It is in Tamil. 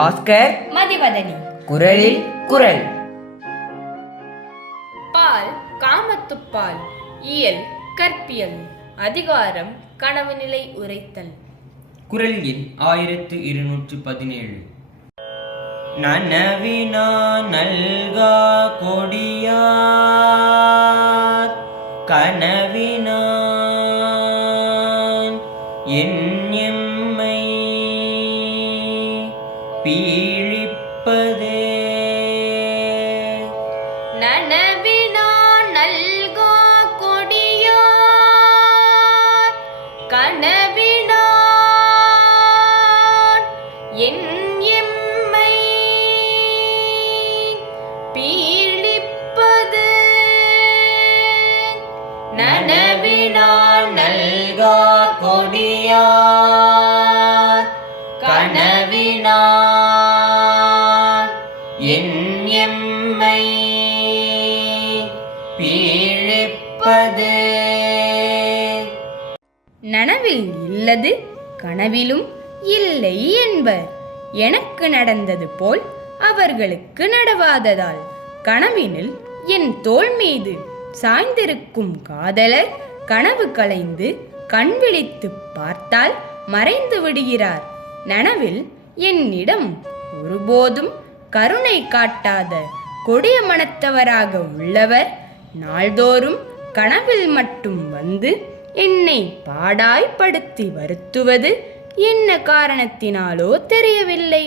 பாஸ்கர். மதிவதனி. குரலில் குரல். பால் காமத்துப்பால் இயல் கற்பியல் அதிகாரம் கனவு நிலை உரைத்தல். குரல் எண் ஆயிரத்து இருநூற்று பதினேழு. நனவினா நல்கா கொடியார் கனவினான் என் பீழிப்பதே. நனவினா நல்கா கொடியார் கனவினான் என் எம்மை பீழிப்பது. நன எம்மை பீழிப்பது. நனவில் இல்லது கனவிலும் இல்லை என்பர். எனக்கு நடந்தது போல் அவர்களுக்கு நடவாததால் கனவினில் என் தோள் மீது சாய்ந்திருக்கும் காதலர் கனவு கலைந்து கண்விழித்துப் பார்த்தால் மறைந்து விடுகிறார். நனவில் என்னிடம் ஒருபோதும் கருணை காட்டாத கொடிய மனத்தவராக உள்ளவர். நாள்தோறும் கனவில் மட்டும் வந்து என்னை பாடாய்ப்படுத்தி வருத்துவது என்ன காரணத்தினாலோ தெரியவில்லை.